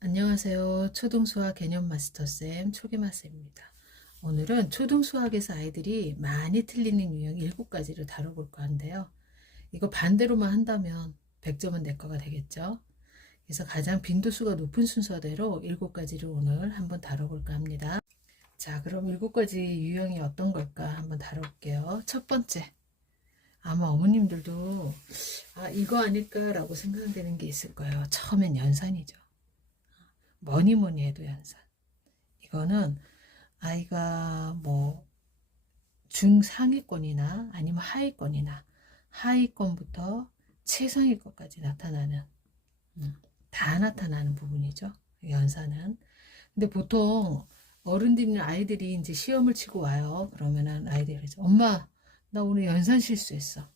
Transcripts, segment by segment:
안녕하세요. 초등수학 개념 마스터쌤 초기마쌤입니다. 오늘은 초등수학에서 아이들이 많이 틀리는 유형 7가지를 다뤄볼까 하는데요. 이거 반대로만 한다면 100점은 내 거가 되겠죠. 그래서 가장 빈도수가 높은 순서대로 7가지를 오늘 한번 다뤄볼까 합니다. 자, 그럼 7가지 유형이 어떤 걸까 한번 다뤄볼게요. 첫 번째, 아마 어머님들도 이거 아닐까라고 생각되는 게 있을 거예요. 처음엔 연산이죠. 뭐니 뭐니 해도 연산. 이거는 아이가 뭐 중상위권이나 아니면 하위권이나 하위권부터 최상위권까지 나타나는 다 나타나는 부분이죠. 연산은. 근데 보통 어른들이나 아이들이 이제 시험을 치고 와요. 그러면은 아이들이 그러죠. 엄마, 나 오늘 연산 실수했어.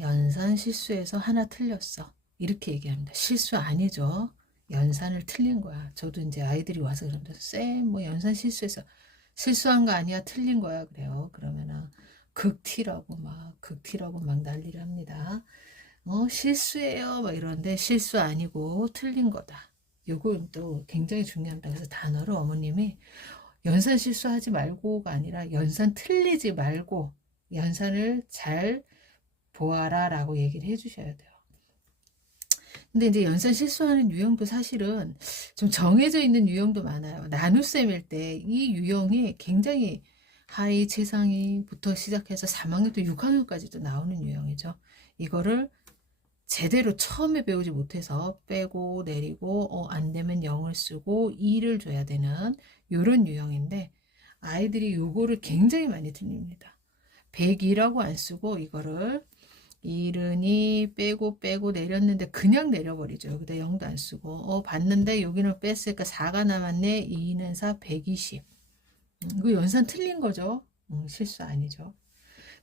연산 실수해서 하나 틀렸어. 이렇게 얘기합니다. 실수 아니죠. 연산을 틀린 거야. 저도 이제 아이들이 와서 그러는데 쌤, 뭐 연산 실수해서 실수한 거 아니야, 틀린 거야 그래요. 그러면은 극티라고 막 난리를 합니다. 실수예요 막 이러는데 실수 아니고 틀린 거다. 요건 또 굉장히 중요합니다. 그래서 단어를 어머님이 연산 실수하지 말고가 아니라 연산 틀리지 말고 연산을 잘 보아라 라고 얘기를 해주셔야 돼요. 근데 이제 연산 실수하는 유형도 사실은 좀 정해져 있는 유형도 많아요. 나눗셈일 때 이 유형이 굉장히 하위, 최상위부터 시작해서 3학년 또 6학년까지도 나오는 유형이죠. 이거를 제대로 처음에 배우지 못해서 빼고 내리고 안 되면 0을 쓰고 2를 줘야 되는 이런 유형인데 아이들이 요거를 굉장히 많이 틀립니다. 102라고 안 쓰고 이거를 이른이 빼고 내렸는데 그냥 내려버리죠. 여기다 0도 안 쓰고 봤는데 여기는 뺐으니까 4가 남았네. 2는 4, 120. 이거 연산 틀린 거죠. 실수 아니죠.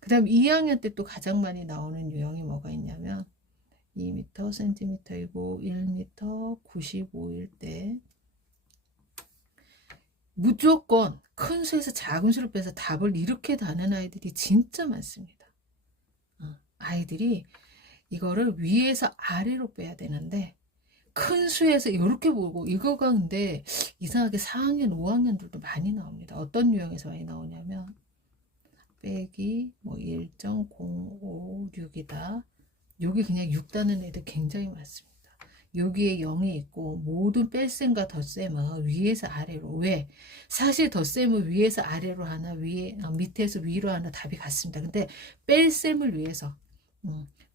그 다음 2학년 때 또 가장 많이 나오는 유형이 뭐가 있냐면 2m, cm이고 1m 95일 때 무조건 큰 수에서 작은 수를 빼서 답을 이렇게 다는 아이들이 진짜 많습니다. 아이들이 이거를 위에서 아래로 빼야 되는데 큰 수에서 이렇게 보고 이거가 근데 이상하게 4학년 5학년들도 많이 나옵니다. 어떤 유형에서 많이 나오냐면 빼기 뭐 1.056이다. 여기 그냥 6다는 애들 굉장히 많습니다. 여기에 0이 있고 모든 뺄셈과 덧셈은 위에서 아래로. 왜? 사실 덧셈은 위에서 아래로 하나 밑에서 위로 하나 답이 같습니다. 근데 뺄셈을 위해서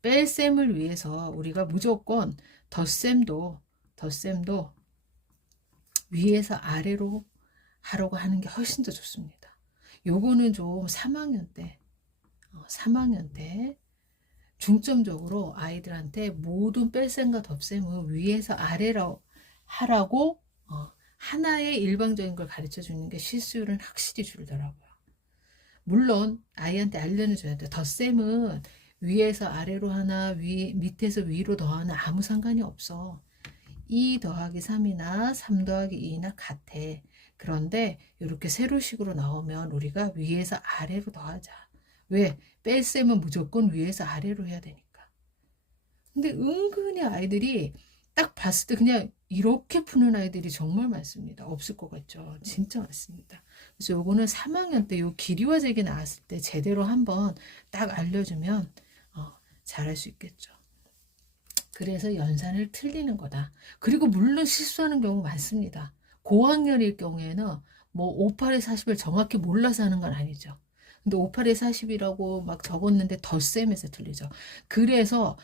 뺄셈을 위해서 우리가 무조건 덧셈도 위에서 아래로 하려고 하는 게 훨씬 더 좋습니다. 요거는 좀 3학년 때 중점적으로 아이들한테 모든 뺄셈과 덧셈을 위에서 아래로 하라고 하나의 일방적인 걸 가르쳐 주는 게 실수율은 확실히 줄더라고요. 물론 아이한테 알려줘야 돼요. 덧셈은 위에서 아래로 하나 밑에서 위로 더하나 아무 상관이 없어. 2 더하기 3이나 3 더하기 2나 같아. 그런데 이렇게 세로식으로 나오면 우리가 위에서 아래로 더하자. 왜? 뺄셈은 무조건 위에서 아래로 해야 되니까. 근데 은근히 아이들이 딱 봤을 때 그냥 이렇게 푸는 아이들이 정말 많습니다. 없을 것 같죠? 진짜 많습니다. 그래서 요거는 3학년 때 요 길이와 재기 나왔을 때 제대로 한번 딱 알려주면 잘할 수 있겠죠. 그래서 연산을 틀리는 거다. 그리고 물론 실수하는 경우 많습니다. 고학년일 경우에는 뭐 58에 40을 정확히 몰라서 하는 건 아니죠. 근데 58에 40이라고 막 적었는데 덧셈에서 틀리죠. 그래서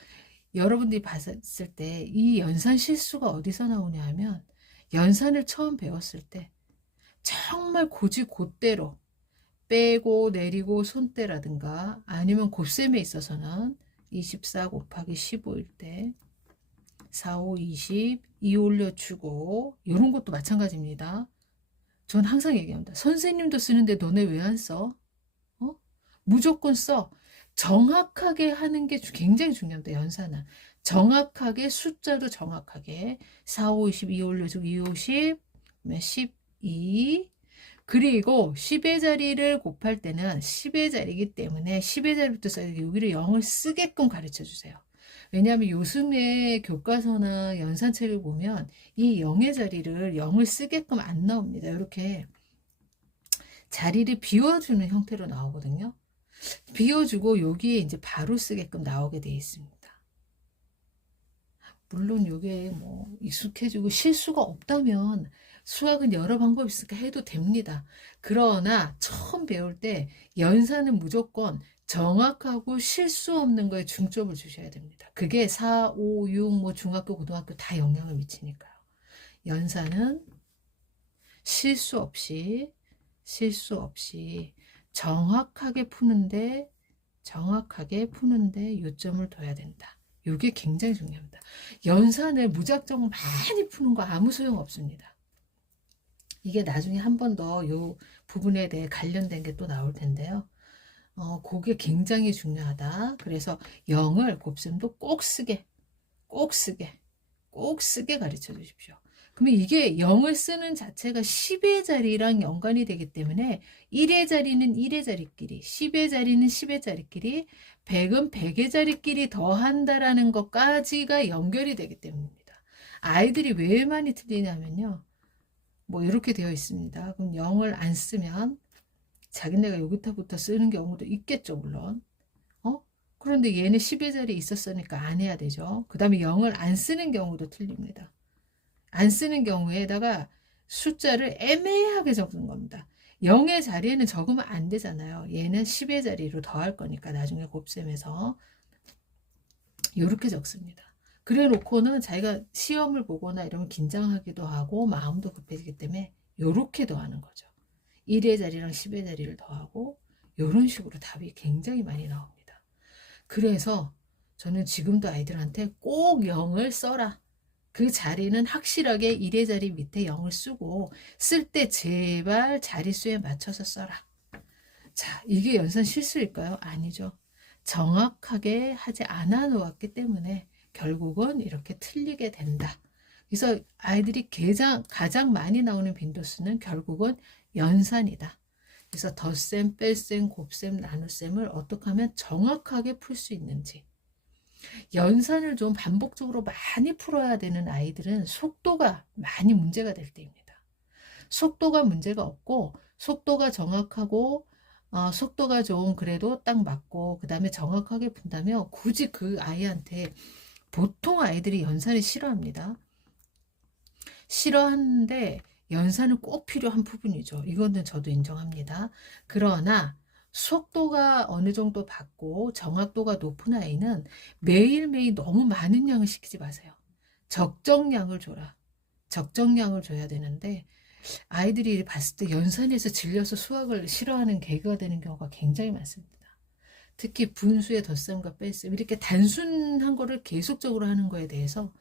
여러분들이 봤을 때 이 연산 실수가 어디서 나오냐 하면 연산을 처음 배웠을 때 정말 곧대로 빼고 내리고 손대라든가 아니면 곱셈에 있어서는 24 곱하기 15일 때 4, 5, 20, 2 올려주고 이런 것도 마찬가지입니다. 전 항상 얘기합니다. 선생님도 쓰는데 너네 왜 안 써? 무조건 써. 정확하게 하는 게 굉장히 중요합니다. 연산은. 정확하게 숫자도 정확하게 4, 5, 20, 2 올려주고 2, 50, 12 그리고 10의 자리를 곱할 때는 10의 자리이기 때문에 10의 자리부터 써야 여기를 0을 쓰게끔 가르쳐 주세요. 왜냐하면 요즘에 교과서나 연산책을 보면 이 영의 자리를 영을 쓰게끔 안 나옵니다. 이렇게 자리를 비워주는 형태로 나오거든요. 비워주고 여기에 이제 바로 쓰게끔 나오게 되어 있습니다. 물론 이게 뭐 익숙해지고 실수가 없다면 수학은 여러 방법이 있으니까 해도 됩니다. 그러나 처음 배울 때 연산은 무조건 정확하고 실수 없는 거에 중점을 주셔야 됩니다. 그게 4, 5, 6, 뭐 중학교, 고등학교 다 영향을 미치니까요. 연산은 실수 없이 정확하게 푸는데 요점을 둬야 된다. 이게 굉장히 중요합니다. 연산을 무작정 많이 푸는 거 아무 소용 없습니다. 이게 나중에 한 번 더 요 부분에 대해 관련된 게 또 나올 텐데요. 그게 굉장히 중요하다. 그래서 영을 곱셈도 꼭 쓰게 가르쳐 주십시오. 그러면 이게 0을 쓰는 자체가 10의 자리랑 연관이 되기 때문에 1의 자리는 1의 자리끼리, 10의 자리는 10의 자리끼리, 100은 100의 자리끼리 더한다라는 것까지가 연결이 되기 때문입니다. 아이들이 왜 많이 틀리냐면요. 뭐 이렇게 되어 있습니다. 그럼 0을 안 쓰면 자기네가 여기서부터 쓰는 경우도 있겠죠, 물론. 그런데 얘는 10의 자리에 있었으니까 안 해야 되죠. 그 다음에 0을 안 쓰는 경우도 틀립니다. 안 쓰는 경우에다가 숫자를 애매하게 적는 겁니다. 0의 자리에는 적으면 안 되잖아요. 얘는 10의 자리로 더할 거니까 나중에 곱셈해서 이렇게 적습니다. 그래 놓고는 자기가 시험을 보거나 이러면 긴장하기도 하고 마음도 급해지기 때문에 이렇게 더하는 거죠. 1의 자리랑 10의 자리를 더하고 이런 식으로 답이 굉장히 많이 나옵니다. 그래서 저는 지금도 아이들한테 꼭 0을 써라. 그 자리는 확실하게 1의 자리 밑에 0을 쓰고 쓸 때 제발 자릿수에 맞춰서 써라. 자, 이게 연산 실수일까요? 아니죠. 정확하게 하지 않아 놓았기 때문에 결국은 이렇게 틀리게 된다. 그래서 아이들이 가장 많이 나오는 빈도수는 결국은 연산이다. 그래서 덧셈, 뺄셈, 곱셈, 나눗셈을 어떻게 하면 정확하게 풀 수 있는지. 연산을 좀 반복적으로 많이 풀어야 되는 아이들은 속도가 많이 문제가 될 때입니다. 속도가 문제가 없고 속도가 정확하고 속도가 좀 그래도 딱 맞고 그 다음에 정확하게 푼다면 굳이 그 아이한테 보통 아이들이 연산을 싫어합니다. 싫어하는데 연산은 꼭 필요한 부분이죠. 이거는 저도 인정합니다. 그러나 속도가 어느 정도 받고 정확도가 높은 아이는 매일매일 너무 많은 양을 시키지 마세요. 적정량을 줘라. 적정량을 줘야 되는데 아이들이 봤을 때 연산에서 질려서 수학을 싫어하는 계기가 되는 경우가 굉장히 많습니다. 특히 분수의 덧셈과 뺄셈 이렇게 단순한 거를 계속적으로 하는 거에 대해서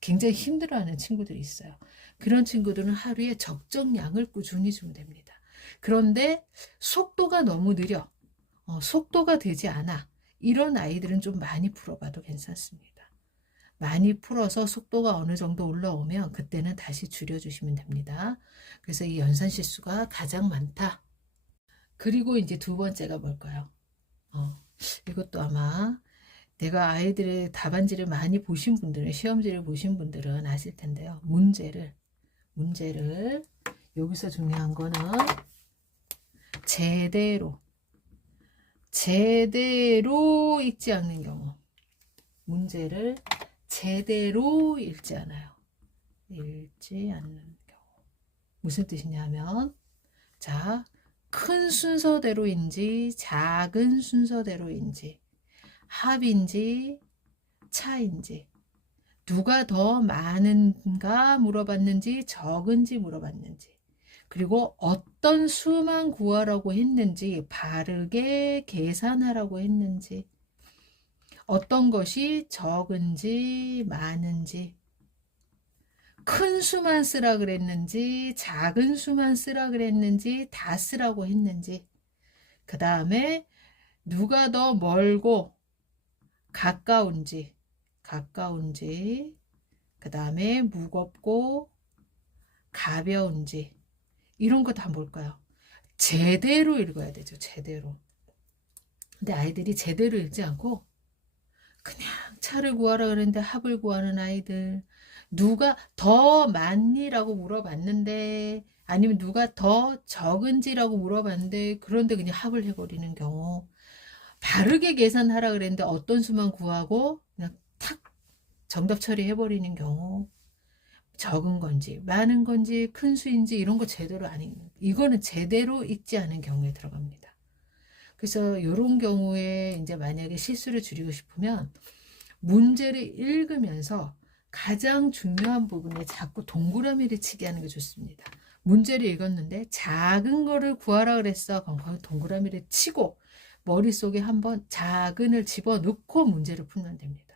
굉장히 힘들어하는 친구들이 있어요. 그런 친구들은 하루에 적정량을 꾸준히 주면 됩니다. 그런데 속도가 너무 느려 속도가 되지 않아 이런 아이들은 좀 많이 풀어봐도 괜찮습니다. 많이 풀어서 속도가 어느 정도 올라오면 그때는 다시 줄여주시면 됩니다. 그래서 이 연산 실수가 가장 많다. 그리고 이제 두 번째가 뭘까요? 이것도 아마 내가 아이들의 답안지를 많이 보신 분들은 시험지를 보신 분들은 아실 텐데요. 문제를 여기서 중요한 거는 제대로 읽지 않는 경우 문제를 제대로 읽지 않아요. 읽지 않는 경우 무슨 뜻이냐면 자, 큰 순서대로인지 작은 순서대로인지 합인지 차인지 누가 더 많은가 물어봤는지 적은지 물어봤는지 그리고 어떤 수만 구하라고 했는지 바르게 계산하라고 했는지 어떤 것이 적은지 많은지 큰 수만 쓰라 그랬는지 작은 수만 쓰라 그랬는지 다 쓰라고 했는지 그 다음에 누가 더 멀고 가까운지 그 다음에 무겁고 가벼운지 이런 거 다 뭘까요? 제대로 읽어야 되죠. 제대로. 근데 아이들이 제대로 읽지 않고 그냥 차를 구하라 그랬는데 합을 구하는 아이들, 누가 더 많니라고 물어봤는데 아니면 누가 더 적은지라고 물어봤는데 그런데 그냥 합을 해버리는 경우, 바르게 계산하라 그랬는데 어떤 수만 구하고 그냥 탁 정답 처리해버리는 경우, 적은 건지 많은 건지 큰 수인지 이런 거 제대로 안 읽는, 이거는 제대로 읽지 않은 경우에 들어갑니다. 그래서 이런 경우에 이제 만약에 실수를 줄이고 싶으면 문제를 읽으면서 가장 중요한 부분에 자꾸 동그라미를 치게 하는 게 좋습니다. 문제를 읽었는데 작은 거를 구하라 그랬어. 그럼 거기 동그라미를 치고 머릿속에 한번 작은을 집어넣고 문제를 풀면 됩니다.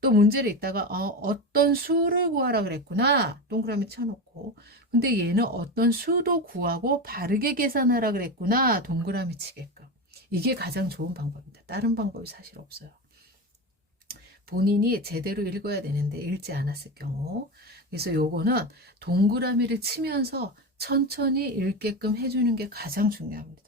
또 문제를 읽다가 어떤 수를 구하라 그랬구나. 동그라미 쳐놓고. 근데 얘는 어떤 수도 구하고 바르게 계산하라 그랬구나. 동그라미 치게끔. 이게 가장 좋은 방법입니다. 다른 방법이 사실 없어요. 본인이 제대로 읽어야 되는데 읽지 않았을 경우. 그래서 요거는 동그라미를 치면서 천천히 읽게끔 해주는 게 가장 중요합니다.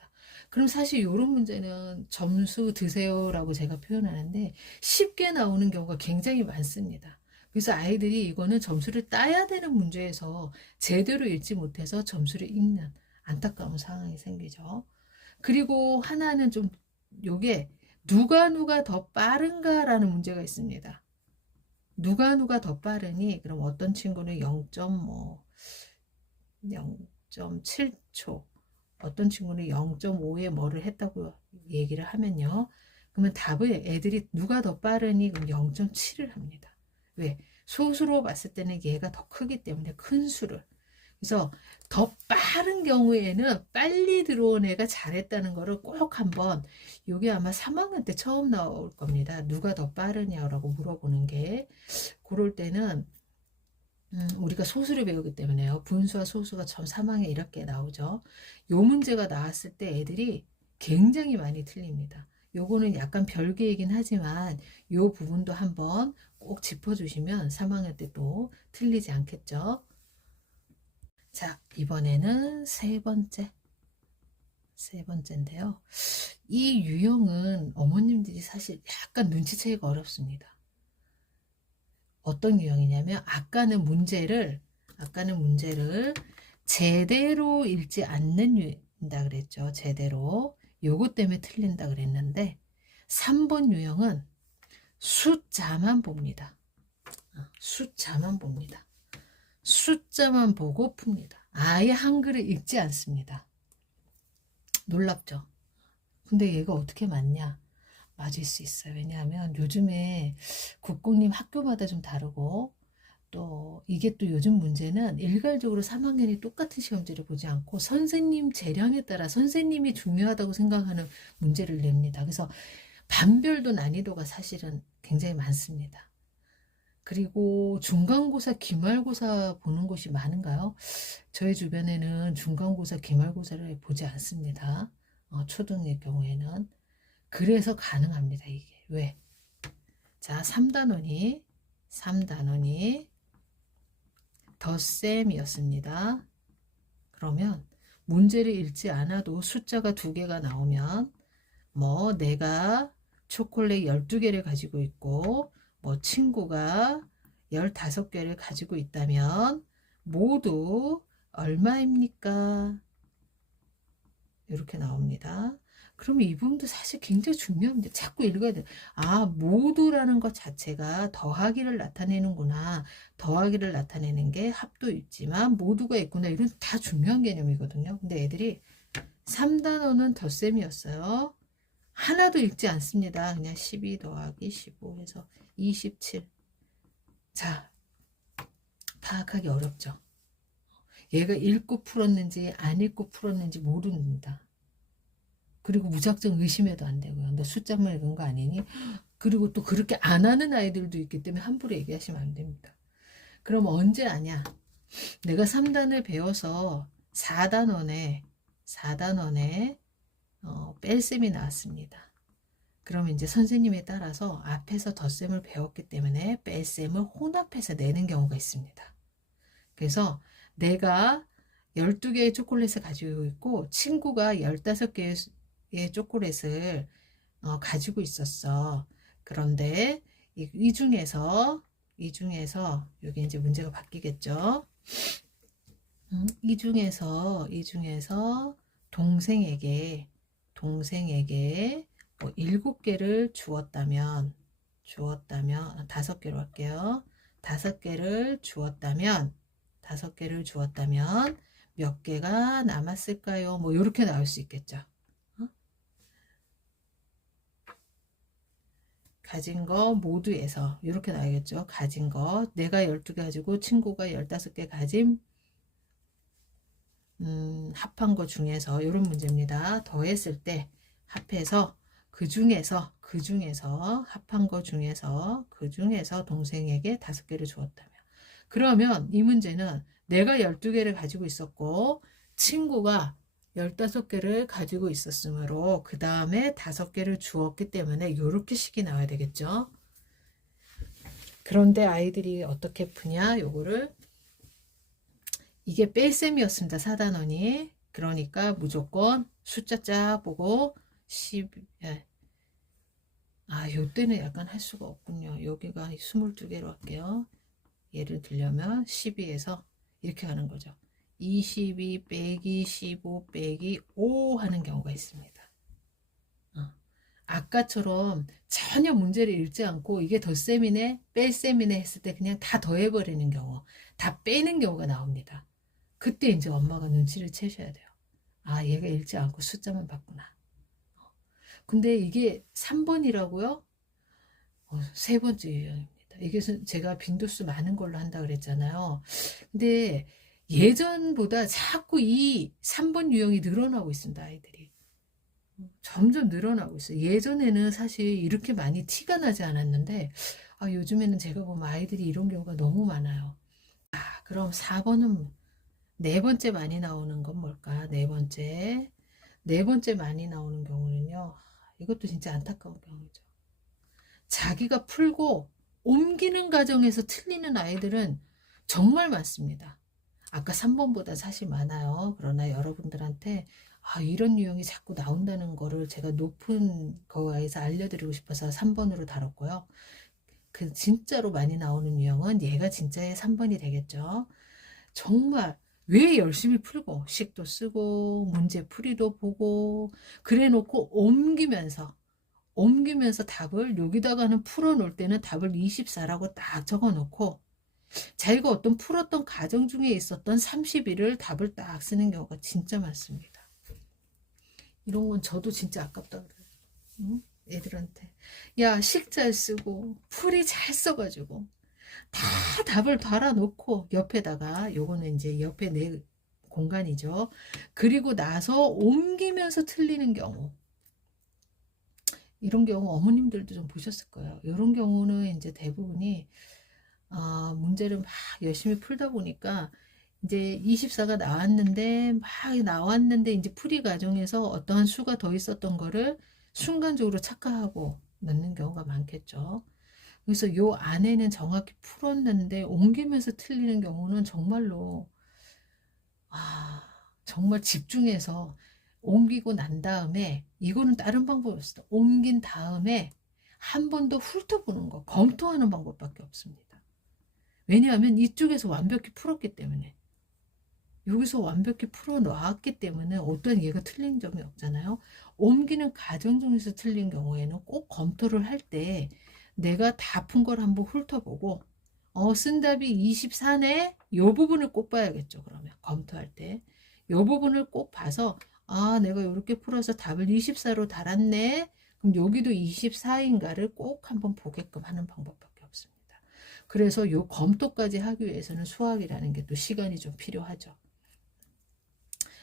그럼 사실 이런 문제는 점수 드세요라고 제가 표현하는데 쉽게 나오는 경우가 굉장히 많습니다. 그래서 아이들이 이거는 점수를 따야 되는 문제에서 제대로 읽지 못해서 점수를 읽는 안타까운 상황이 생기죠. 그리고 하나는 좀 요게 누가 더 빠른가라는 문제가 있습니다. 누가 더 빠르니 그럼 어떤 친구는 0.7초, 어떤 친구는 0.5에 뭐를 했다고 얘기를 하면요. 그러면 답을 애들이 누가 더 빠르니 그럼 0.7을 합니다. 왜? 소수로 봤을 때는 얘가 더 크기 때문에 큰 수를. 그래서 더 빠른 경우에는 빨리 들어온 애가 잘했다는 거를 꼭 한번, 이게 아마 3학년 때 처음 나올 겁니다. 누가 더 빠르냐라고 물어보는 게. 그럴 때는 우리가 소수를 배우기 때문에요. 분수와 소수가 처음 3학년에 이렇게 나오죠. 요 문제가 나왔을 때 애들이 굉장히 많이 틀립니다. 요거는 약간 별개이긴 하지만 요 부분도 한번 꼭 짚어주시면 3학년 때 또 틀리지 않겠죠. 자, 이번에는 세 번째인데요. 이 유형은 어머님들이 사실 약간 눈치채기가 어렵습니다. 어떤 유형이냐면 아까는 문제를 제대로 읽지 않는다 그랬죠. 제대로. 요것 때문에 틀린다 그랬는데 3번 유형은 숫자만 봅니다. 숫자만 봅니다. 숫자만 보고 풉니다. 아예 한글을 읽지 않습니다. 놀랍죠? 근데 얘가 어떻게 맞냐? 맞을 수 있어요. 왜냐하면 요즘에 국공립 학교마다 좀 다르고, 또 이게 또 요즘 문제는 일괄적으로 3학년이 똑같은 시험지를 보지 않고 선생님 재량에 따라 선생님이 중요하다고 생각하는 문제를 냅니다. 그래서 반별도 난이도가 사실은 굉장히 많습니다. 그리고 중간고사, 기말고사 보는 곳이 많은가요? 저희 주변에는 중간고사, 기말고사를 보지 않습니다. 초등의 경우에는. 그래서 가능합니다, 이게. 왜? 자, 3단원이 덧셈이었습니다. 그러면 문제를 읽지 않아도 숫자가 2개가 나오면, 뭐 내가 초콜릿 12개를 가지고 있고 뭐 친구가 15개를 가지고 있다면 모두 얼마입니까? 이렇게 나옵니다. 그러면 이 부분도 사실 굉장히 중요합니다. 자꾸 읽어야 돼요. 아, 모두라는 것 자체가 더하기를 나타내는구나. 더하기를 나타내는 게 합도 있지만 모두가 있구나. 이런 다 중요한 개념이거든요. 근데 애들이 3단원은 덧셈이었어요. 하나도 읽지 않습니다. 그냥 12 더하기 15 해서 27. 자, 파악하기 어렵죠. 얘가 읽고 풀었는지 안 읽고 풀었는지 모릅니다. 그리고 무작정 의심해도 안 되고요. 너 숫자만 읽은 거 아니니? 그리고 또 그렇게 안 하는 아이들도 있기 때문에 함부로 얘기하시면 안 됩니다. 그럼 언제 아냐? 내가 3단을 배워서 4단원에 뺄셈이 나왔습니다. 그러면 이제 선생님에 따라서 앞에서 덧셈을 배웠기 때문에 뺄셈을 혼합해서 내는 경우가 있습니다. 그래서 내가 12개의 초콜릿을 가지고 있고 친구가 15개의 초콜릿을 가지고 있었어. 그런데 이 중에서 여기 이제 문제가 바뀌겠죠. 이 중에서 동생에게 뭐 7개를 주었다면 5개로 할게요. 5개를 주었다면 몇 개가 남았을까요? 뭐 이렇게 나올 수 있겠죠. 가진 거 모두에서 이렇게 나오겠죠. 가진 거 내가 12개 가지고 친구가 15개 가진 합한 거 중에서 이런 문제입니다. 더했을 때 합해서 그 중에서 합한 거 중에서 동생에게 5개를 주었다면, 그러면 이 문제는 내가 12개를 가지고 있었고 친구가 15개를 가지고 있었으므로 그 다음에 5개를 주었기 때문에 이렇게 식이 나와야 되겠죠. 그런데 아이들이 어떻게 푸냐, 요거를 이게 뺄셈이었습니다. 4단원이. 그러니까 무조건 숫자 쫙 보고 10, 요때는 약간 할 수가 없군요. 여기가 22개로 할게요. 예를 들려면 12에서 이렇게 하는 거죠. 22 빼기 15 빼기 5 하는 경우가 있습니다. 아까처럼 전혀 문제를 읽지 않고 이게 덧셈이네 뺄셈이네 했을 때 그냥 다 더해버리는 경우, 다 빼는 경우가 나옵니다. 그때 이제 엄마가 눈치를 채셔야 돼요. 얘가 읽지 않고 숫자만 봤구나. 근데 이게 3번이라고요? 세 번째 유형입니다. 이게 제가 빈도수 많은 걸로 한다 그랬잖아요. 근데 예전보다 자꾸 이 3번 유형이 늘어나고 있습니다. 아이들이. 점점 늘어나고 있어요. 예전에는 사실 이렇게 많이 티가 나지 않았는데 요즘에는 제가 보면 아이들이 이런 경우가 너무 많아요. 그럼 4번은 네 번째 많이 나오는 건 뭘까? 네 번째 많이 나오는 경우는요. 이것도 진짜 안타까운 경우죠. 자기가 풀고 옮기는 과정에서 틀리는 아이들은 정말 많습니다. 아까 3번보다 사실 많아요. 그러나 여러분들한테 이런 유형이 자꾸 나온다는 거를 제가 높은 거에서 알려드리고 싶어서 3번으로 다뤘고요. 그 진짜로 많이 나오는 유형은 얘가 진짜의 3번이 되겠죠. 정말 왜 열심히 풀고 식도 쓰고 문제 풀이도 보고 그래 놓고 옮기면서 답을 여기다가는 풀어 놓을 때는 답을 24라고 딱 적어 놓고 자기가 어떤 풀었던 과정 중에 있었던 31을 답을 딱 쓰는 경우가 진짜 많습니다. 이런 건 저도 진짜 아깝다 그래요. 응? 애들한테 야, 식 잘 쓰고 풀이 잘 써가지고 다 답을 달아놓고 옆에다가, 요거는 이제 옆에 내 공간이죠. 그리고 나서 옮기면서 틀리는 경우, 이런 경우 어머님들도 좀 보셨을 거예요. 이런 경우는 이제 대부분이 문제를 막 열심히 풀다 보니까 이제 24가 나왔는데 이제 풀이 과정에서 어떠한 수가 더 있었던 거를 순간적으로 착각하고 넣는 경우가 많겠죠. 그래서 요 안에는 정확히 풀었는데 옮기면서 틀리는 경우는 정말로 정말 집중해서 옮기고 난 다음에, 이거는 다른 방법이었어. 옮긴 다음에 한 번 더 훑어보는 거, 검토하는 방법밖에 없습니다. 왜냐하면 이쪽에서 완벽히 풀었기 때문에, 여기서 완벽히 풀어 놨기 때문에 어떤 얘가 틀린 점이 없잖아요. 옮기는 과정 중에서 틀린 경우에는 꼭 검토를 할 때 내가 다 푼 걸 한번 훑어보고 쓴 답이 24네? 요 부분을 꼭 봐야겠죠. 그러면 검토할 때 요 부분을 꼭 봐서 내가 이렇게 풀어서 답을 24로 달았네. 그럼 여기도 24인가를 꼭 한번 보게끔 하는 방법밖에 없습니다. 그래서 요 검토까지 하기 위해서는 수학이라는 게 또 시간이 좀 필요하죠.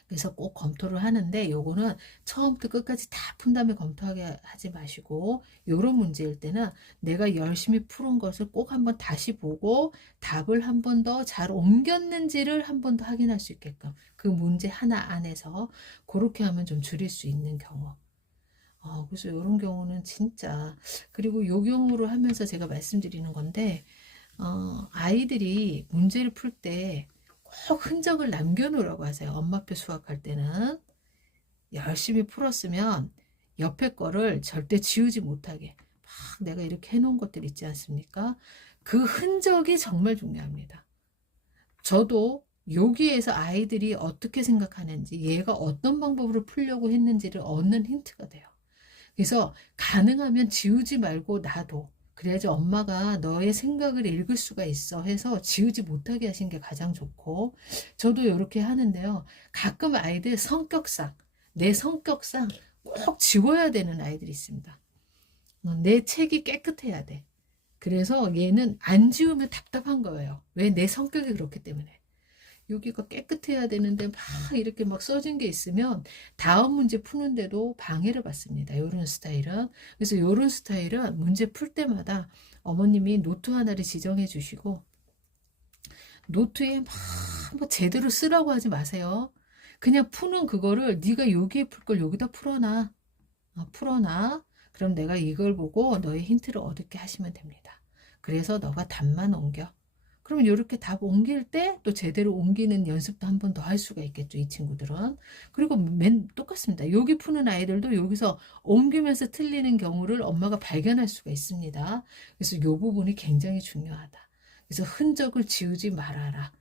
그래서 꼭 검토를 하는데, 요거는 처음부터 끝까지 다 푼 다음에 검토하게 하지 마시고, 요런 문제일 때는 내가 열심히 푸는 것을 꼭 한번 다시 보고 답을 한 번 더 잘 옮겼는지를 한 번 더 확인할 수 있게끔 그 문제 하나 안에서 그렇게 하면 좀 줄일 수 있는 경우. 그래서 이런 경우는 진짜, 그리고 요 경우를 하면서 제가 말씀드리는 건데, 아이들이 문제를 풀때 꼭 흔적을 남겨놓으라고 하세요. 엄마표 수학할 때는 열심히 풀었으면 옆에 거를 절대 지우지 못하게 막 내가 이렇게 해놓은 것들 있지 않습니까? 그 흔적이 정말 중요합니다. 저도 여기에서 아이들이 어떻게 생각하는지, 얘가 어떤 방법으로 풀려고 했는지를 얻는 힌트가 돼요. 그래서 가능하면 지우지 말고 놔둬. 그래야지 엄마가 너의 생각을 읽을 수가 있어 해서 지우지 못하게 하신 게 가장 좋고, 저도 이렇게 하는데요. 가끔 아이들 성격상, 내 성격상 꼭 지워야 되는 아이들이 있습니다. 내 책이 깨끗해야 돼. 그래서 얘는 안 지우면 답답한 거예요. 왜? 내 성격이 그렇기 때문에. 여기가 깨끗해야 되는데 막 이렇게 막 써진 게 있으면 다음 문제 푸는데도 방해를 받습니다. 이런 스타일은. 그래서 이런 스타일은 문제 풀 때마다 어머님이 노트 하나를 지정해 주시고, 노트에 막 뭐 제대로 쓰라고 하지 마세요. 그냥 푸는 그거를 네가 여기에 풀 걸 여기다 풀어놔. 풀어놔. 그럼 내가 이걸 보고 너의 힌트를 얻게 하시면 됩니다. 그래서 너가 답만 옮겨. 그러면 이렇게 답 옮길 때 또 제대로 옮기는 연습도 한 번 더 할 수가 있겠죠, 이 친구들은. 그리고 똑같습니다. 여기 푸는 아이들도 여기서 옮기면서 틀리는 경우를 엄마가 발견할 수가 있습니다. 그래서 이 부분이 굉장히 중요하다. 그래서 흔적을 지우지 말아라.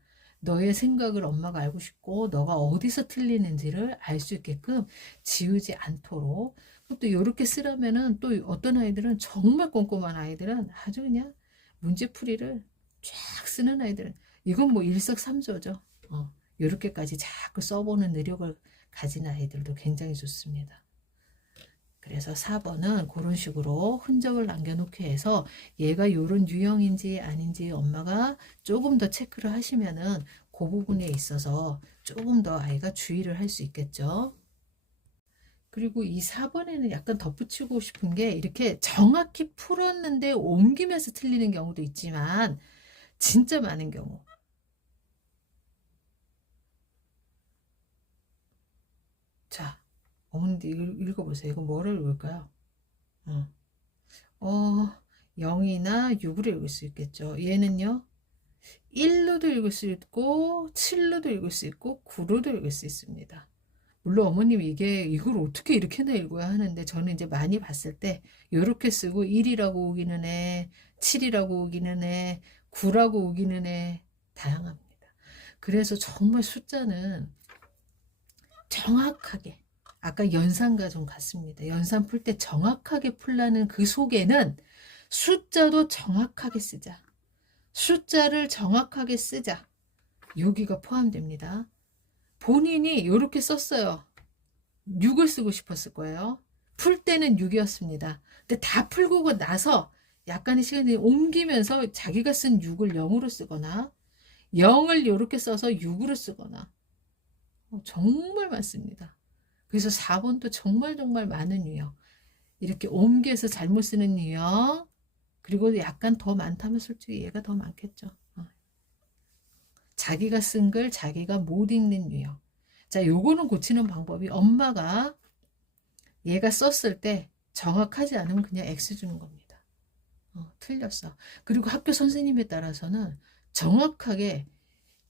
너의 생각을 엄마가 알고 싶고 너가 어디서 틀리는지를 알 수 있게끔 지우지 않도록. 또 이렇게 쓰려면은 또 어떤 아이들은, 정말 꼼꼼한 아이들은 아주 그냥 문제풀이를 쫙 쓰는 아이들은, 이건 뭐 일석삼조죠. 이렇게까지 자꾸 써보는 능력을 가진 아이들도 굉장히 좋습니다. 그래서 4번은 그런 식으로 흔적을 남겨놓게 해서 얘가 이런 유형인지 아닌지 엄마가 조금 더 체크를 하시면은 그 부분에 있어서 조금 더 아이가 주의를 할 수 있겠죠. 그리고 이 4번에는 약간 덧붙이고 싶은 게, 이렇게 정확히 풀었는데 옮기면서 틀리는 경우도 있지만 진짜 많은 경우, 자 어머니 읽어보세요. 이거 뭐를 읽을까요? 어, 어 0이나 6으로 읽을 수 있겠죠. 얘는요 1로도 읽을 수 있고 7로도 읽을 수 있고 9로도 읽을 수 있습니다. 물론 어머님이 이걸 어떻게 이렇게나 읽어야 하는데, 저는 이제 많이 봤을 때 이렇게 쓰고 1이라고 우기는 애, 7이라고 우기는 애, 9라고 우기는 애, 다양합니다. 그래서 정말 숫자는 정확하게, 아까 연산과 좀 같습니다. 연산 풀 때 정확하게 풀라는 그 속에는 숫자도 정확하게 쓰자. 숫자를 정확하게 쓰자. 여기가 포함됩니다. 본인이 이렇게 썼어요. 6을 쓰고 싶었을 거예요. 풀 때는 6이었습니다. 근데 다 풀고 나서 약간의 시간이 옮기면서 자기가 쓴 6을 0으로 쓰거나 0을 이렇게 써서 6으로 쓰거나 정말 많습니다. 그래서 4번도 정말 많은 유형. 이렇게 옮겨서 잘못 쓰는 유형. 그리고 약간 더 많다면 솔직히 얘가 더 많겠죠. 자기가 쓴 글 자기가 못 읽는 유형. 자, 요거는 고치는 방법이, 엄마가 얘가 썼을 때 정확하지 않으면 그냥 X 주는 겁니다. 틀렸어. 그리고 학교 선생님에 따라서는 정확하게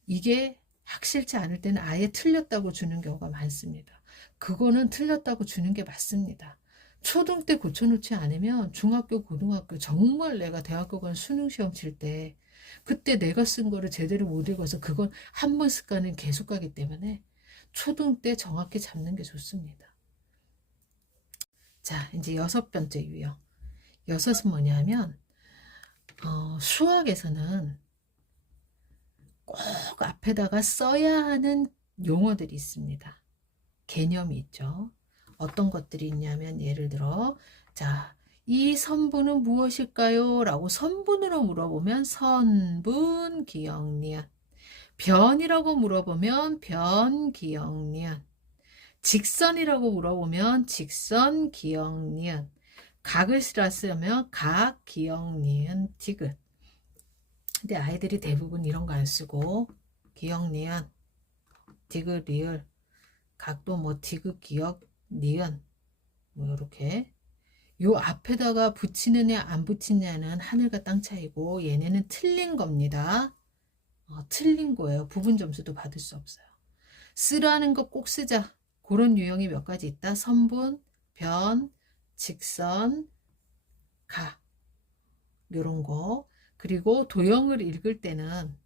이게 확실치 않을 때는 아예 틀렸다고 주는 경우가 많습니다. 그거는 틀렸다고 주는 게 맞습니다. 초등 때 고쳐놓지 않으면 중학교, 고등학교, 정말 내가 대학교 간 수능 시험 칠 때 그때 내가 쓴 거를 제대로 못 읽어서 그건 한 번 습관은 계속 가기 때문에 초등 때 정확히 잡는 게 좋습니다. 자, 이제 6번째 유형. 6은 뭐냐면 수학에서는 꼭 앞에다가 써야 하는 용어들이 있습니다. 개념이 있죠. 어떤 것들이 있냐면, 예를 들어 자, 이 선분은 무엇일까요? 라고 선분으로 물어보면 선분, 기역, 니은. 변이라고 물어보면 변, 기역, 니은. 직선이라고 물어보면 직선, 기역, 니은. 각을 쓰면 각, 기역, 니은, 디귿. 근데 아이들이 대부분 이런 거 안 쓰고 기역, 니은, 디귿, 리을, 각도 뭐 디귿, 기역, 니은, 뭐 이렇게 요 앞에다가 붙이느냐 안 붙이느냐는 하늘과 땅 차이고, 얘네는 틀린 겁니다. 틀린 거예요. 부분 점수도 받을 수 없어요. 쓰라는 거 꼭 쓰자. 그런 유형이 몇 가지 있다. 선분, 변, 직선, 가. 요런 거. 그리고 도형을 읽을 때는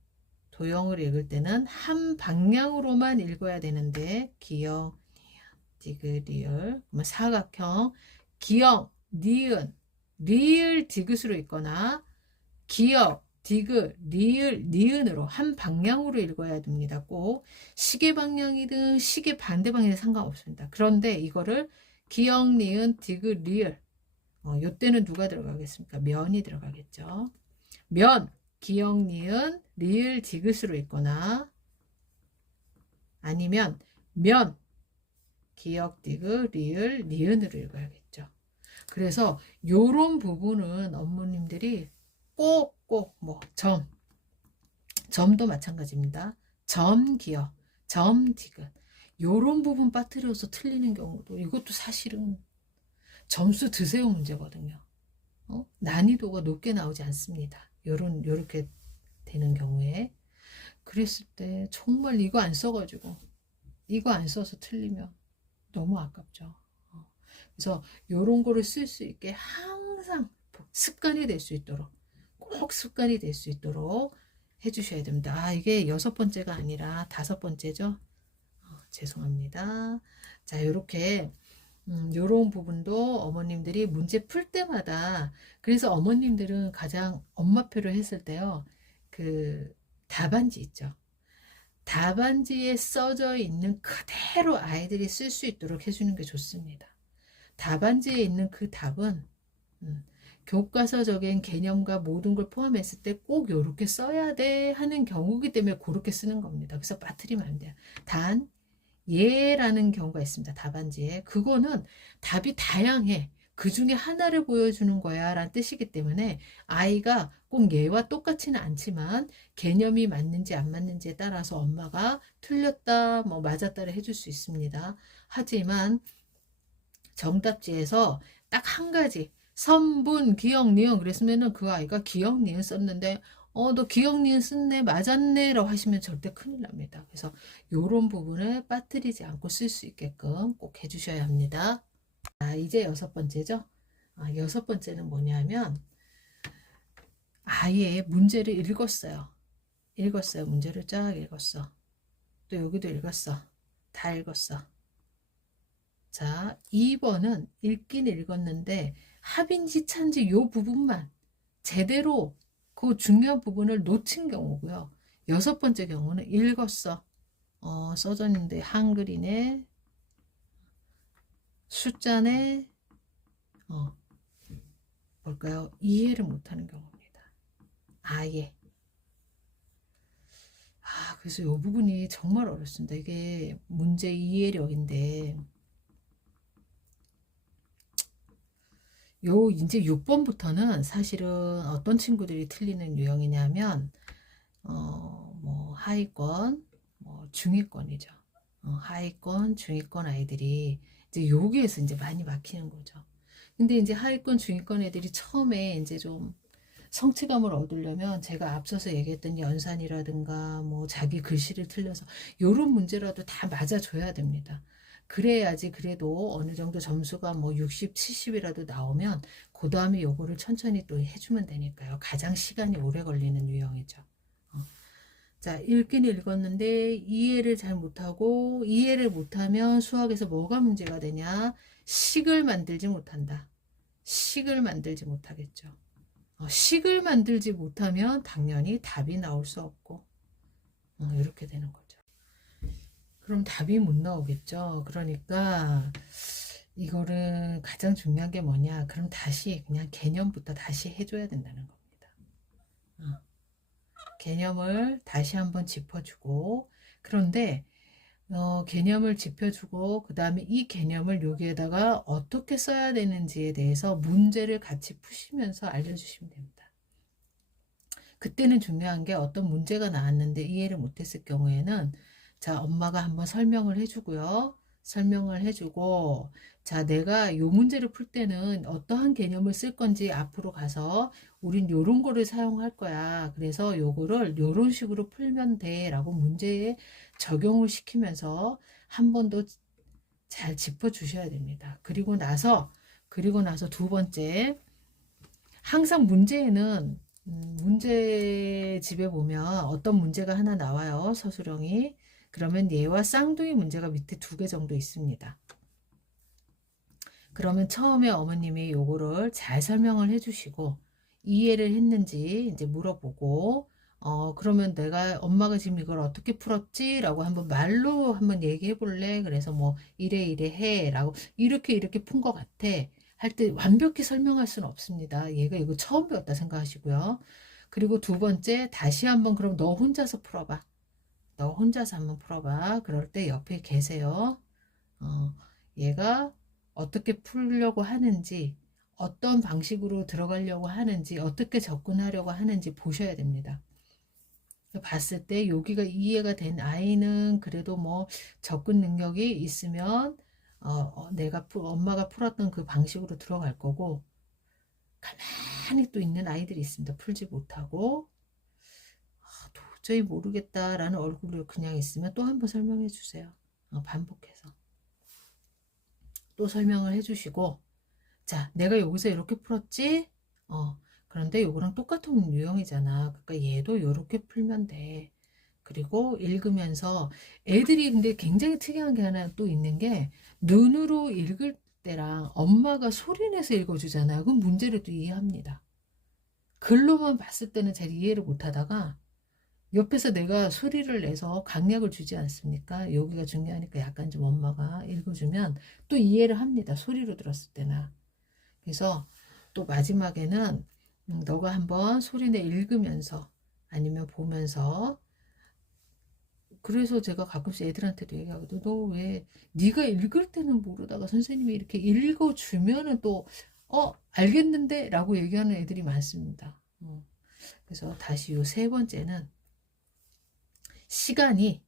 한 방향으로만 읽어야 되는데 기역, 디귿, 리을, 사각형, 기역, 니은, 리을, 디귿으로 읽거나 기역, 디귿, 리을, 니은으로 한 방향으로 읽어야 됩니다. 꼭 시계 방향이든 시계 반대 방향이 상관없습니다. 그런데 이거를 기역, 니은, 디귿, 리을 요때는 누가 들어가겠습니까? 면이 들어가겠죠. 면, 기역, 니은, 리을, 디귿으로 읽거나 아니면 면, 기역, 디귿, 리을, 니은으로 읽어야겠죠. 그래서 요런 부분은 어머님들이 꼭꼭 점도 마찬가지입니다. 점, 기역, 점, 디귿 요런 부분 빠뜨려서 틀리는 경우도 이것도 사실은 점수 드세요 문제거든요. 난이도가 높게 나오지 않습니다. 요렇게 되는 경우에 그랬을 때 정말 이거 안 써가지고 이거 안 써서 틀리면 너무 아깝죠. 그래서 요런 거를 쓸 수 있게 항상 습관이 될 수 있도록 꼭 습관이 될 수 있도록 해주셔야 됩니다. 아, 이게 6번째가 아니라 5번째죠. 죄송합니다. 자, 요렇게 요런 부분도 어머님들이 문제 풀 때마다 그래서 어머님들은 가장 엄마표를 했을 때요. 그 답안지 있죠. 답안지에 써져 있는 그대로 아이들이 쓸 수 있도록 해주는 게 좋습니다. 답안지에 있는 그 답은 교과서적인 개념과 모든 걸 포함했을 때 꼭 이렇게 써야 돼 하는 경우이기 때문에 그렇게 쓰는 겁니다. 그래서 빠뜨리면 안 돼요. 단 예라는 경우가 있습니다. 답안지에. 그거는 답이 다양해. 그 중에 하나를 보여주는 거야 라는 뜻이기 때문에 아이가 꼭 얘와 똑같지는 않지만 개념이 맞는지 안 맞는지에 따라서 엄마가 틀렸다 맞았다를 해줄 수 있습니다. 하지만 정답지에서 딱 한 가지 선분, 기역, 니은 그랬으면은 그 아이가 기역, 니은 썼는데 너 기억 니은 썼네 맞았네 라고 하시면 절대 큰일 납니다. 그래서 요런 부분을 빠뜨리지 않고 쓸 수 있게끔 꼭 해주셔야 합니다. 이제 6번째죠. 6번째는 뭐냐면 아예 문제를 읽었어요. 문제를 쫙 읽었어. 또 여기도 읽었어. 다 읽었어. 자, 2번은 읽긴 읽었는데 합인지 찬지 요 부분만 제대로 그 중요한 부분을 놓친 경우고요. 6번째 경우는 읽었어. 써졌는데 한글이네. 숫자네. 뭘까요? 이해를 못하는 경우입니다. 아예. 그래서 이 부분이 정말 어렵습니다. 이게 문제 이해력인데 이제 6번부터는 사실은 어떤 친구들이 틀리는 유형이냐면 하위권, 중위권이죠. 하위권, 중위권 아이들이 이제 여기에서 이제 많이 막히는 거죠. 근데 이제 하위권, 중위권 애들이 처음에 이제 좀 성취감을 얻으려면 제가 앞서서 얘기했던 연산이라든가 자기 글씨를 틀려서 이런 문제라도 다 맞아줘야 됩니다. 그래야지 그래도 어느 정도 점수가 60, 70이라도 나오면 그 다음에 요거를 천천히 또 해주면 되니까요. 가장 시간이 오래 걸리는 유형이죠. 자, 읽긴 읽었는데 이해를 잘 못하고 이해를 못하면 수학에서 뭐가 문제가 되냐? 식을 만들지 못한다. 식을 만들지 못하겠죠. 식을 만들지 못하면 당연히 답이 나올 수 없고 이렇게 되는 거죠. 그럼 답이 못 나오겠죠. 그러니까 이거를 가장 중요한 게 뭐냐? 그럼 다시 그냥 개념부터 다시 해줘야 된다는 겁니다. 개념을 다시 한번 짚어주고 그런데 개념을 짚어주고 그 다음에 이 개념을 여기에다가 어떻게 써야 되는지에 대해서 문제를 같이 푸시면서 알려주시면 됩니다. 그때는 중요한 게 어떤 문제가 나왔는데 이해를 못했을 경우에는 자, 엄마가 한번 설명을 해주고요. 설명을 해주고 자, 내가 요 문제를 풀 때는 어떠한 개념을 쓸 건지 앞으로 가서 우린 요런 거를 사용할 거야. 그래서 요거를 요런 식으로 풀면 돼 라고 문제에 적용을 시키면서 한 번 더 잘 짚어 주셔야 됩니다. 그리고 나서 두 번째 항상 문제에는 문제집에 보면 어떤 문제가 하나 나와요. 서술형이. 그러면 얘와 쌍둥이 문제가 밑에 2개 정도 있습니다. 그러면 처음에 어머님이 요거를 잘 설명을 해주시고 이해를 했는지 이제 물어보고 그러면 내가 엄마가 지금 이걸 어떻게 풀었지? 라고 한번 말로 한번 얘기해 볼래? 그래서 뭐 이래 이래 해 라고 이렇게 푼 것 같아 할 때 완벽히 설명할 수는 없습니다. 얘가 이거 처음 배웠다 생각하시고요. 그리고 2번째 다시 한번 그럼 너 혼자서 풀어봐. 너 혼자서 한번 풀어봐. 그럴 때 옆에 계세요. 어, 얘가 어떻게 풀려고 하는지, 어떤 방식으로 들어가려고 하는지, 어떻게 접근하려고 하는지 보셔야 됩니다. 봤을 때 여기가 이해가 된 아이는 그래도 뭐 접근 능력이 있으면 엄마가 풀었던 그 방식으로 들어갈 거고, 가만히 또 있는 아이들이 있습니다. 풀지 못하고 도저히 모르겠다라는 얼굴로 그냥 있으면 또 한번 설명해 주세요. 반복해서 또 설명을 해주시고, 자, 내가 여기서 이렇게 풀었지? 그런데 요거랑 똑같은 유형이잖아. 그러니까 얘도 이렇게 풀면 돼. 그리고 읽으면서 애들이 근데 굉장히 특이한 게 하나 또 있는 게 눈으로 읽을 때랑 엄마가 소리 내서 읽어주잖아요. 그럼 문제를 또 이해합니다. 글로만 봤을 때는 잘 이해를 못 하다가 옆에서 내가 소리를 내서 강약을 주지 않습니까? 여기가 중요하니까 약간 좀 엄마가 읽어주면 또 이해를 합니다. 소리로 들었을 때나. 그래서 또 마지막에는 너가 한번 소리내 읽으면서 아니면 보면서 그래서 제가 가끔씩 애들한테도 얘기하거든. 너 왜 네가 읽을 때는 모르다가 선생님이 이렇게 읽어주면은 또 알겠는데 라고 얘기하는 애들이 많습니다. 그래서 다시 요 3번째는 시간이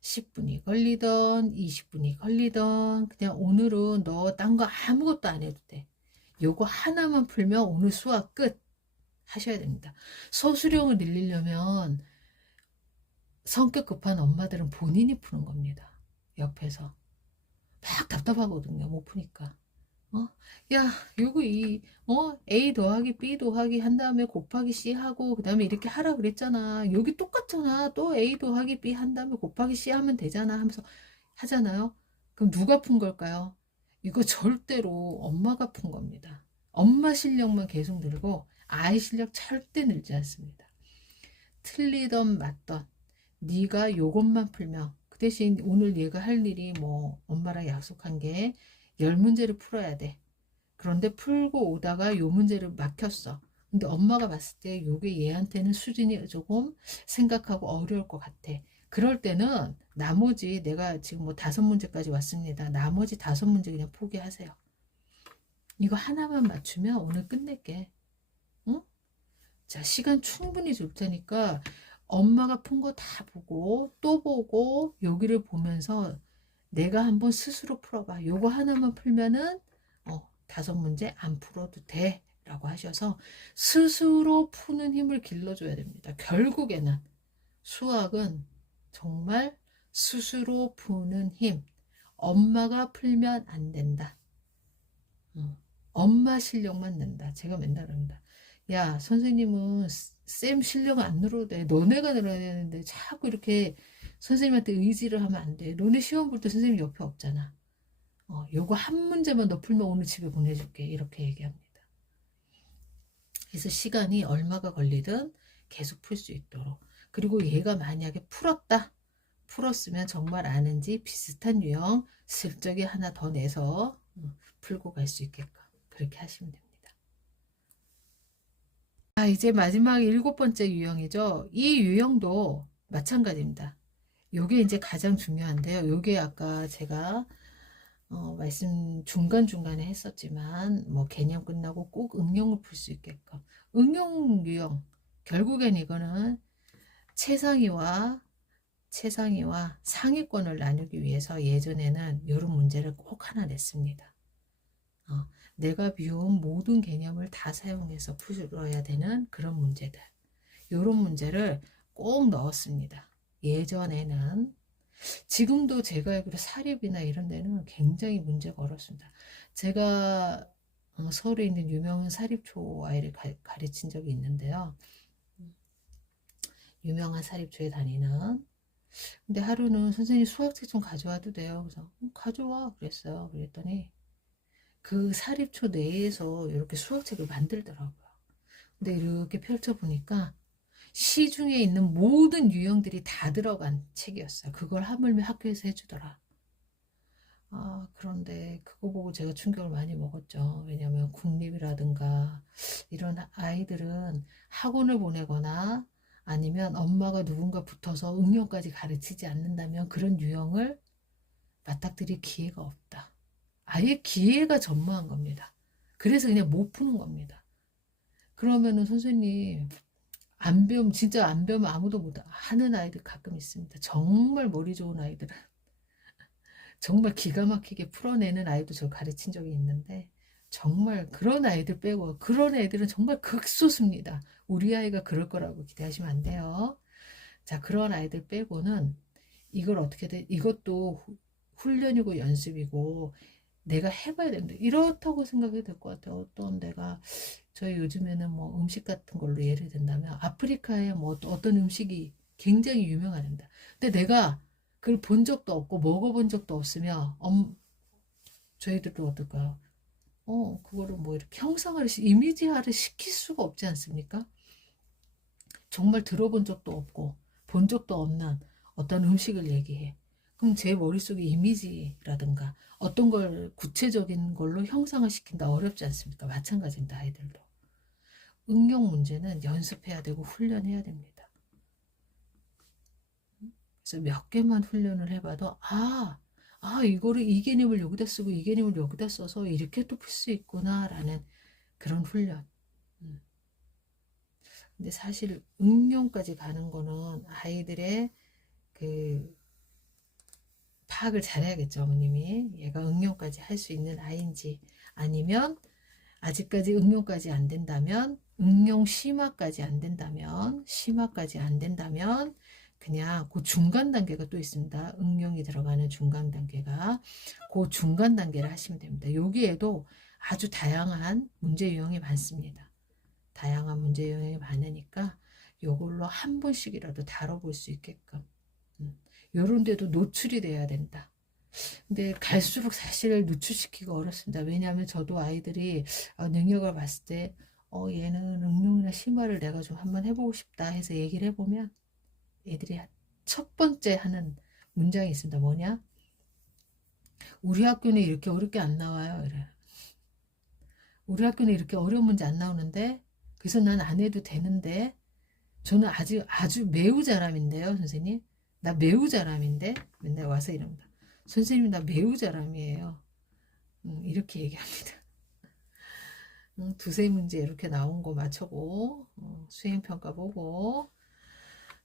10분이 걸리던 20분이 걸리던 그냥 오늘은 너 딴 거 아무것도 안 해도 돼. 요거 하나만 풀면 오늘 수학 끝 하셔야 됩니다. 서술형을 늘리려면 성격 급한 엄마들은 본인이 푸는 겁니다. 옆에서 막 답답하거든요. 못 푸니까. 야, 요거 A 더하기 B 더하기 한 다음에 곱하기 C 하고 그 다음에 이렇게 하라 그랬잖아. 여기 똑같잖아. 또 A 더하기 B 한 다음에 곱하기 C 하면 되잖아 하면서 하잖아요. 그럼 누가 푼 걸까요? 이거 절대로 엄마가 푼 겁니다. 엄마 실력만 계속 늘고 아이 실력 절대 늘지 않습니다. 틀리던 맞던 네가 요것만 풀면 그 대신 오늘 얘가 할 일이 뭐 엄마랑 약속한 게 10문제를 풀어야 돼. 그런데 풀고 오다가 요 문제를 막혔어. 근데 엄마가 봤을 때 요게 얘한테는 수준이 조금 생각하고 어려울 것 같아. 그럴 때는 나머지 내가 지금 뭐 5문제까지 왔습니다. 나머지 5문제 그냥 포기하세요. 이거 하나만 맞추면 오늘 끝낼게. 응? 자, 시간 충분히 줄 테니까 엄마가 푼 거 다 보고 또 보고 여기를 보면서 내가 한번 스스로 풀어봐. 요거 하나만 풀면은 5문제 안 풀어도 돼 라고 하셔서 스스로 푸는 힘을 길러줘야 됩니다. 결국에는 수학은 정말 스스로 푸는 힘. 엄마가 풀면 안 된다. 엄마 실력만 는다. 제가 맨날 합니다. 야, 선생님은 쌤 실력 안 늘어도 돼. 너네가 늘어야 되는데 자꾸 이렇게 선생님한테 의지를 하면 안 돼. 너네 시험 볼 때 선생님 옆에 없잖아. 요거 한 문제만 더 풀면 오늘 집에 보내줄게. 이렇게 얘기합니다. 그래서 시간이 얼마가 걸리든 계속 풀 수 있도록. 그리고 얘가 만약에 풀었으면 정말 아는지 비슷한 유형 슬쩍이 하나 더 내서 풀고 갈 수 있게끔 그렇게 하시면 됩니다. 이제 마지막 7번째 유형이죠. 이 유형도 마찬가지입니다. 요게 이제 가장 중요한데요. 요게 아까 제가 말씀 중간중간에 했었지만 뭐 개념 끝나고 꼭 응용을 풀 수 있게끔 응용 유형 결국엔 이거는 최상위와 상위권을 나누기 위해서 예전에는 이런 문제를 꼭 하나 냈습니다. 내가 비운 모든 개념을 다 사용해서 풀어야 되는 그런 문제들 이런 문제를 꼭 넣었습니다. 예전에는 지금도 제가 알기로 사립이나 이런 데는 굉장히 문제가 어렵습니다. 제가 서울에 있는 유명한 사립초 아이를 가르친 적이 있는데요. 유명한 사립초에 다니는. 근데 하루는 선생님 수학책 좀 가져와도 돼요. 그래서 가져와 그랬어요. 그랬더니 그 사립초 내에서 이렇게 수학책을 만들더라고요. 근데 이렇게 펼쳐보니까 시중에 있는 모든 유형들이 다 들어간 책이었어요. 그걸 하물며 학교에서 해주더라. 그런데 그거 보고 제가 충격을 많이 먹었죠. 왜냐하면 국립이라든가 이런 아이들은 학원을 보내거나 아니면 엄마가 누군가 붙어서 응용까지 가르치지 않는다면 그런 유형을 맞닥뜨릴 기회가 없다. 아예 기회가 전무한 겁니다. 그래서 그냥 못 푸는 겁니다. 그러면은 선생님 안 배우면 진짜 안 배우면 아무도 못 하는 아이들 가끔 있습니다. 정말 머리 좋은 아이들은 정말 기가 막히게 풀어내는 아이도 저 가르친 적이 있는데 정말 그런 아이들 빼고 그런 애들은 정말 극소수입니다. 우리 아이가 그럴 거라고 기대하시면 안 돼요. 자, 그런 아이들 빼고는 이걸 어떻게 돼? 이것도 훈련이고 연습이고 내가 해봐야 된다. 이렇다고 생각해도 될 것 같아요. 어떤 내가 저희 요즘에는 뭐 음식 같은 걸로 예를 든다면 아프리카에 뭐 어떤 음식이 굉장히 유명합니다. 근데 내가 그걸 본 적도 없고 먹어본 적도 없으면 저희들도 어떨까요? 그거를 뭐 이렇게 형상화를 이미지화를 시킬 수가 없지 않습니까? 정말 들어본 적도 없고 본 적도 없는 어떤 음식을 얘기해. 그럼 제 머릿속에 이미지라든가 어떤 걸 구체적인 걸로 형상화 시킨다 어렵지 않습니까? 마찬가지입니다. 아이들도. 응용 문제는 연습해야 되고 훈련해야 됩니다. 그래서 몇 개만 훈련을 해봐도 이거를 이 개념을 여기다 쓰고 이 개념을 여기다 써서 이렇게 또 풀 수 있구나 라는 그런 훈련. 근데 사실 응용까지 가는 거는 아이들의 그 파악을 잘해야겠죠. 어머님이 얘가 응용까지 할 수 있는 아이인지 아니면 아직까지 응용까지 안 된다면 응용 심화까지 안 된다면 그냥 그 중간 단계가 또 있습니다. 응용이 들어가는 중간 단계가 그 중간 단계를 하시면 됩니다. 여기에도 아주 다양한 문제 유형이 많습니다. 다양한 문제 유형이 많으니까 요걸로 한 번씩이라도 다뤄볼 수 있게끔 요런 데도 노출이 돼야 된다. 근데 갈수록 사실 노출시키기가 어렵습니다. 왜냐하면 저도 아이들이 능력을 봤을 때 얘는 응용이나 심화를 내가 좀 한번 해보고 싶다 해서 얘기를 해보면 애들이 첫 번째 하는 문장이 있습니다. 뭐냐? 우리 학교는 이렇게 어렵게 안 나와요. 이래. 우리 학교는 이렇게 어려운 문제 안 나오는데 그래서 난 안 해도 되는데 저는 아주 매우 잘함인데요. 선생님 나 매우 잘함인데 맨날 와서 이럽니다. 선생님 나 매우 잘함이에요. 이렇게 얘기합니다. 두세 문제 이렇게 나온 거 맞춰보고 수행평가 보고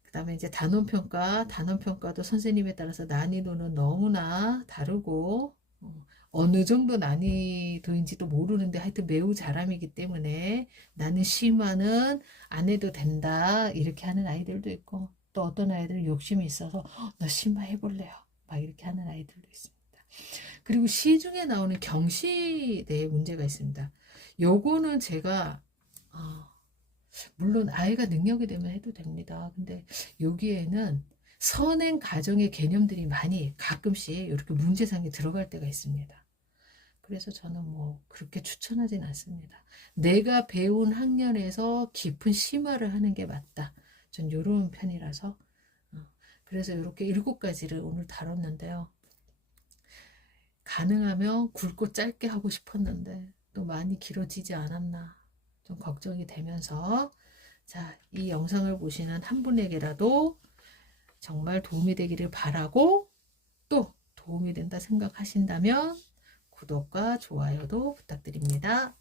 그 다음에 이제 단원평가도 선생님에 따라서 난이도는 너무나 다르고 어느 정도 난이도인지도 모르는데 하여튼 매우 잘함이기 때문에 나는 심화는 안 해도 된다 이렇게 하는 아이들도 있고 또 어떤 아이들은 욕심이 있어서 나 심화 해볼래요 막 이렇게 하는 아이들도 있습니다. 그리고 시중에 나오는 경시대에 문제가 있습니다. 요거는 제가 물론 아이가 능력이 되면 해도 됩니다. 근데 여기에는 선행 가정의 개념들이 많이 가끔씩 이렇게 문제상에 들어갈 때가 있습니다. 그래서 저는 뭐 그렇게 추천하진 않습니다. 내가 배운 학년에서 깊은 심화를 하는 게 맞다. 전 이런 편이라서 그래서 이렇게 7가지를 오늘 다뤘는데요. 가능하면 굵고 짧게 하고 싶었는데 또 많이 길어지지 않았나 좀 걱정이 되면서 자, 이 영상을 보시는 한 분에게라도 정말 도움이 되기를 바라고 또 도움이 된다 생각하신다면 구독과 좋아요도 부탁드립니다.